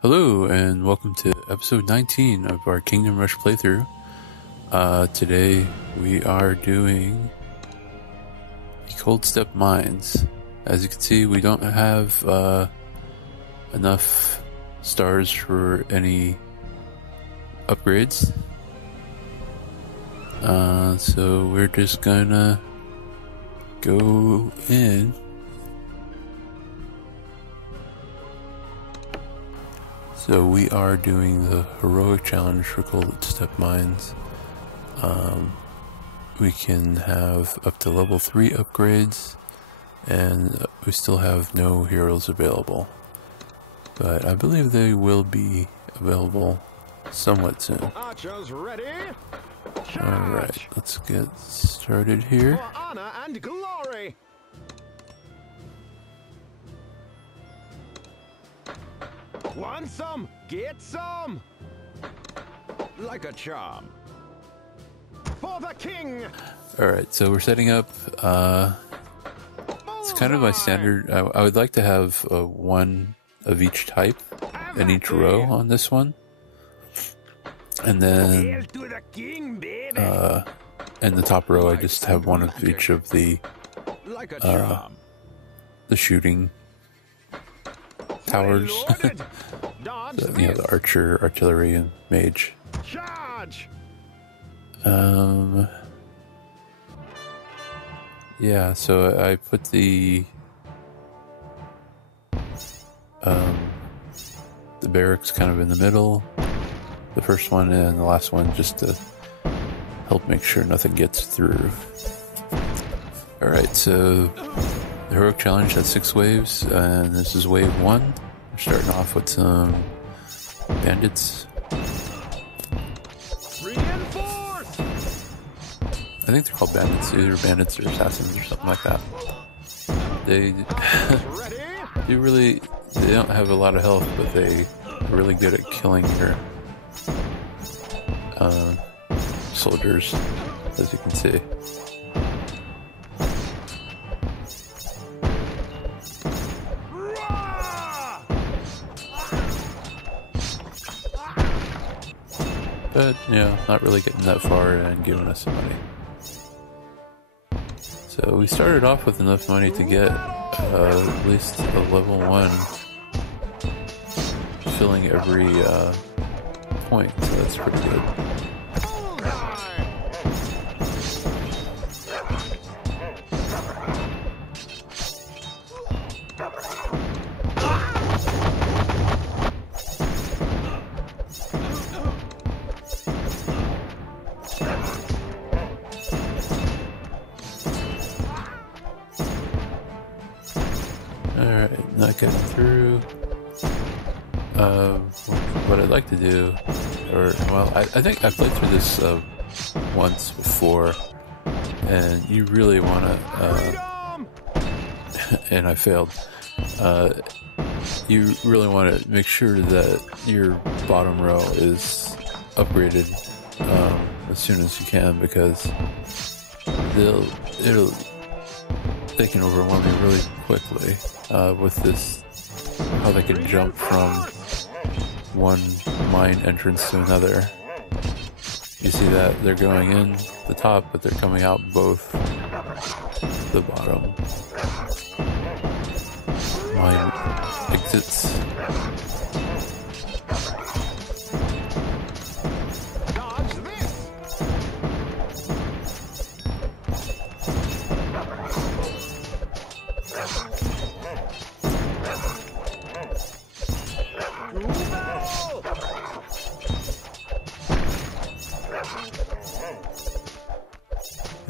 Hello and welcome to episode 19 of our Kingdom Rush playthrough. Today we are doing the Coldstep mines. As you can see, we don't have enough stars for any upgrades. So we're just gonna go in. So we are doing the heroic challenge for Coldstep mines. We can have up to level 3 upgrades, and we still have no heroes available. But I believe they will be available somewhat soon. Archers ready? Alright, let's get started here. For honor and glory. Want some? Get some! Like a charm. For the king! Alright, so we're setting up. It's kind of my standard. I would like to have one of each type in each row on this one. And then in the top row I just have one of each of the shooting towers. So, you know, the archer, artillery, and mage. Charge! Yeah, so I put the barracks kind of in the middle, the first one and the last one, just to help make sure nothing gets through. Alright, so the heroic challenge has 6 waves, and this is wave 1. We're starting off with some bandits. Reinforce! I think they're called bandits, either bandits or assassins or something like that. They they don't have a lot of health, but they are really good at killing your soldiers, as you can see. But, you know, not really getting that far and giving us some money. So we started off with enough money to get at least a level 1, filling every point, so that's pretty good. Alright, not getting through. What I'd like to do, I think I played through this once before, and you really want to, and I failed. You really want to make sure that your bottom row is upgraded as soon as you can, because they can overwhelm you really quickly with this, how they can jump from one mine entrance to another. You see that they're going in the top, but they're coming out both the bottom mine exits.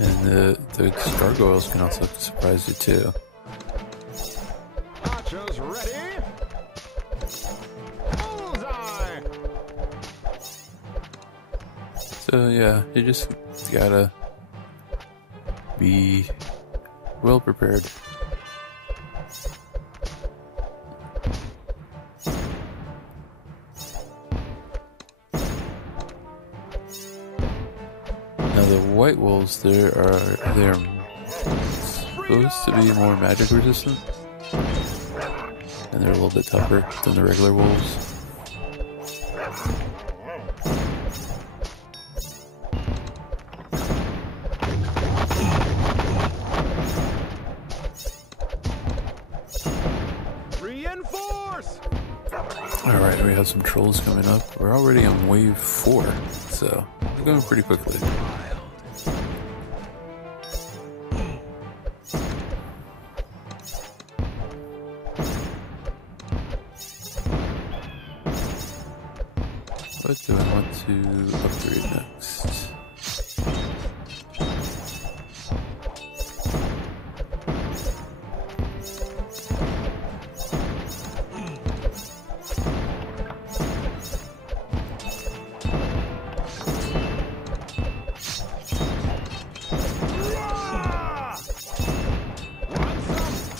And the gargoyles can also surprise you too. Archers ready? Bullseye! So yeah, you just gotta be well prepared. Now the white wolves, they're supposed to be more magic resistant, and they're a little bit tougher than the regular wolves. Alright, we have some trolls coming up. We're already on wave 4, so we're going pretty quickly. What do I want to upgrade next?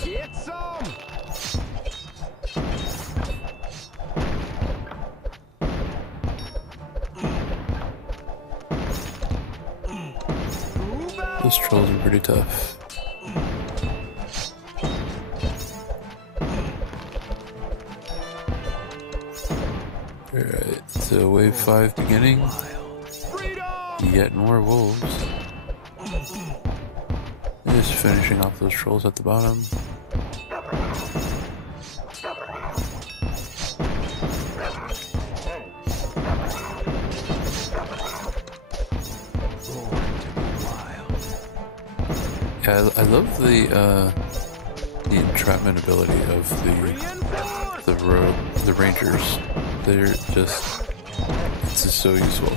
Get some! Those trolls are pretty tough. Alright, so wave 5 beginning. You get more wolves. Just finishing off those trolls at the bottom. Yeah, I love the entrapment ability of the rangers. They're just, it's just so useful.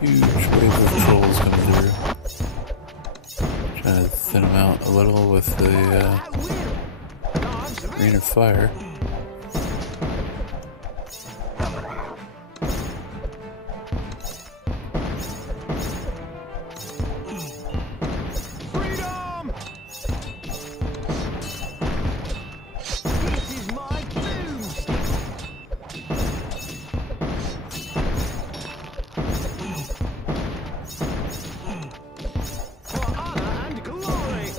Huge wave of trolls coming through. Trying to thin them out a little with the rain of fire. Freedom! This is my doomsday! For honor and glory!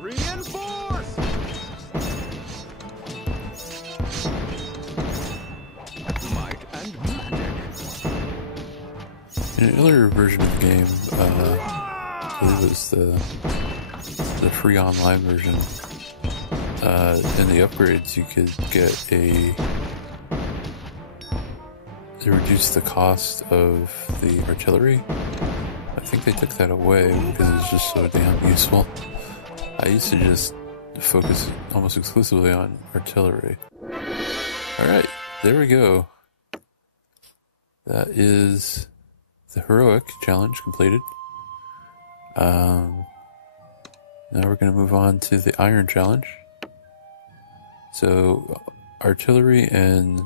Reinforce! Might and magic! In an earlier version of the game, I believe it was the free online version, in the upgrades you could get to reduce the cost of the artillery. I think they took that away because it's just so damn useful. I used to just focus almost exclusively on artillery. Alright, there we go. That is the heroic challenge completed. Now we're going to move on to the iron challenge. So, artillery and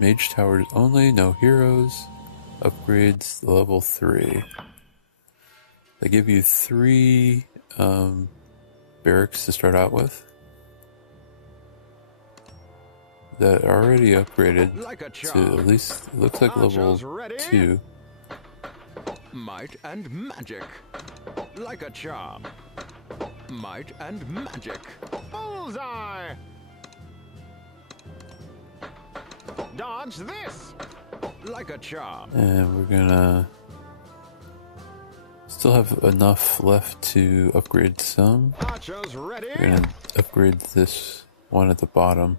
mage towers only, no heroes. Upgrades level 3. They give you 3 barracks to start out with that are already upgraded to at least, it looks like level 2. Might and magic. Like a charm. Might and magic. Bullseye! Dodge this! Like a charm. And we're gonna still have enough left to upgrade some. Archers ready? We're gonna upgrade this one at the bottom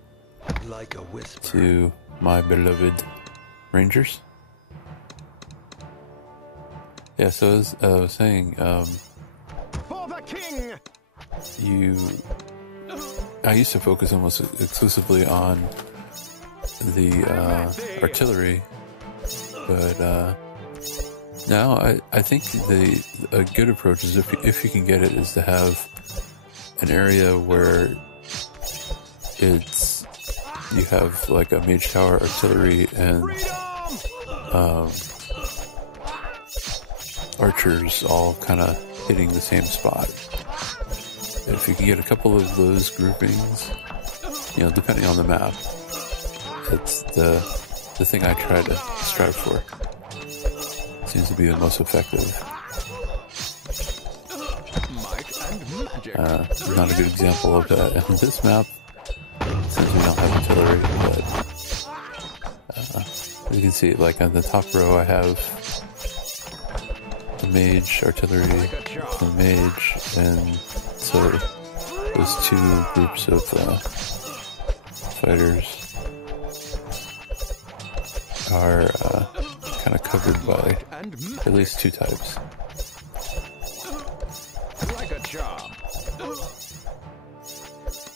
Like a whisper. to my beloved rangers. Yeah, so as I was saying, For the king! I used to focus almost exclusively on the artillery, but Now, I think a good approach is if you can get it is to have an area where you have like a mage tower, artillery, and archers all kind of hitting the same spot. If you can get a couple of those groupings, depending on the map, it's the thing I try to strive for. Seems to be the most effective. Not a good example of that in this map, since we don't have artillery, but you can see, like on the top row I have the mage, artillery, the mage, and so those two groups of fighters are kind of covered by at least two types.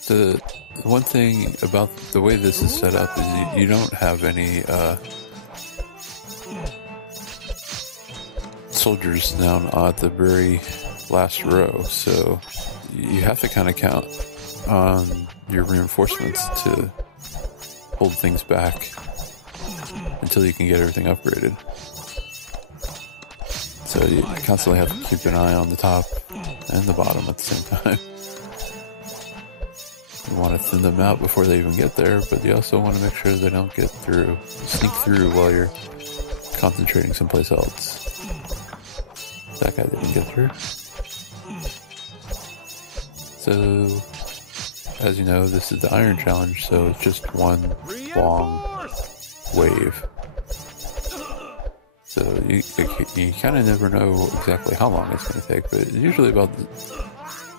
The one thing about the way this is set up is you don't have any soldiers down at the very last row, so you have to kind of count on your reinforcements to hold things back until you can get everything upgraded. So you constantly have to keep an eye on the top and the bottom at the same time. You want to thin them out before they even get there, but you also want to make sure they don't sneak through while you're concentrating someplace else. That guy didn't get through. So, as you know, this is the Iron Challenge, so it's just one long wave. So you kind of never know exactly how long it's going to take, but usually about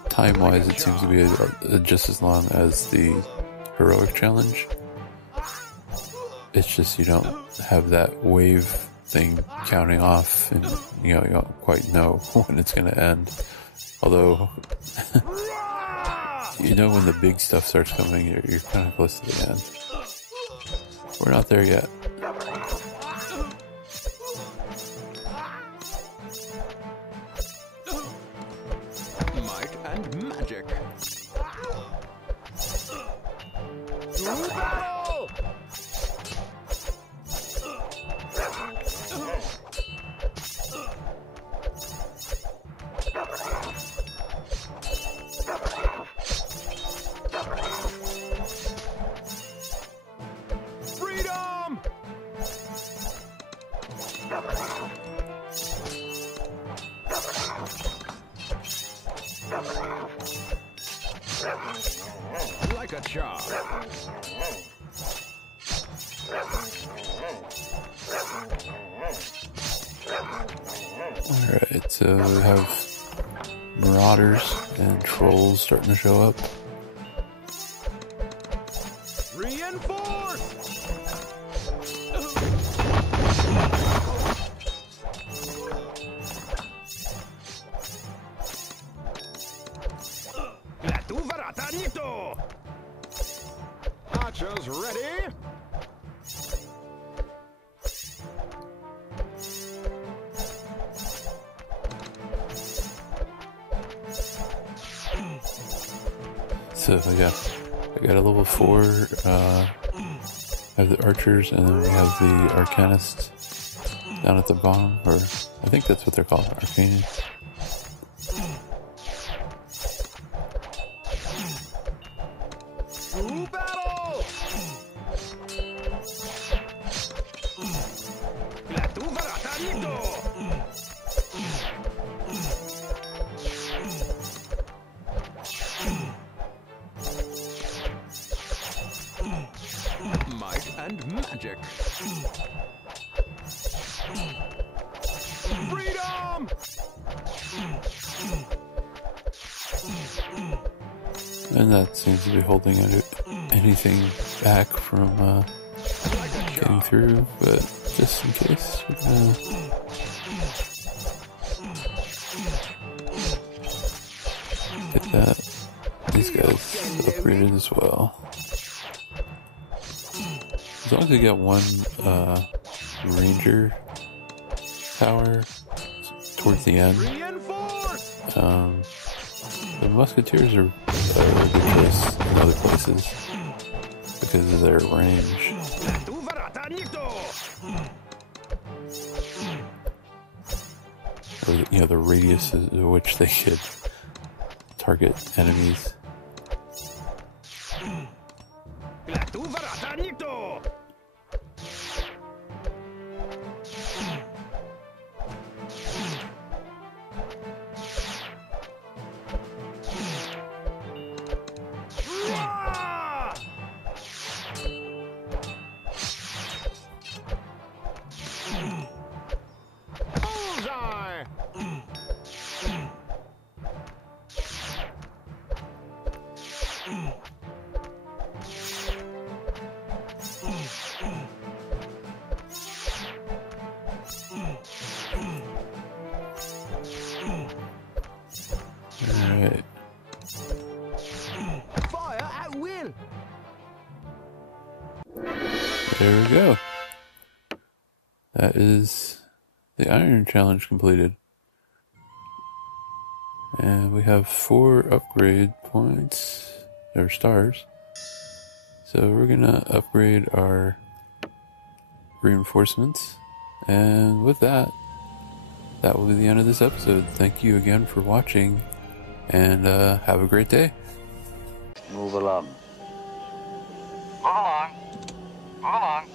time-wise it seems to be just as long as the Heroic Challenge. It's just you don't have that wave thing counting off, and you don't quite know when it's going to end. Although, when the big stuff starts coming, you're kind of close to the end. We're not there yet. Might and magic. Like a charm. Alright, so we have marauders and trolls starting to show up. Reinforce! Archers ready? So yeah, I got a level 4, have the archers, and then we have the arcanists down at the bottom, or I think that's what they're called, arcanists. Might and magic. Freedom! And that seems to be holding anything back from getting through, but just in case, we're gonna get these guys upgraded as well. As long as you got one ranger tower towards the end. Reinforce! The musketeers are a good choice in other places because of their range. Or, you know, the radius at which they could target enemies. Bullseye! Alright. Fire at will! There we go. That is the Iron Challenge completed. And we have 4 upgrade points, or stars. So we're gonna upgrade our reinforcements. And with that, that will be the end of this episode. Thank you again for watching, and have a great day. Move along. Move along. Move along.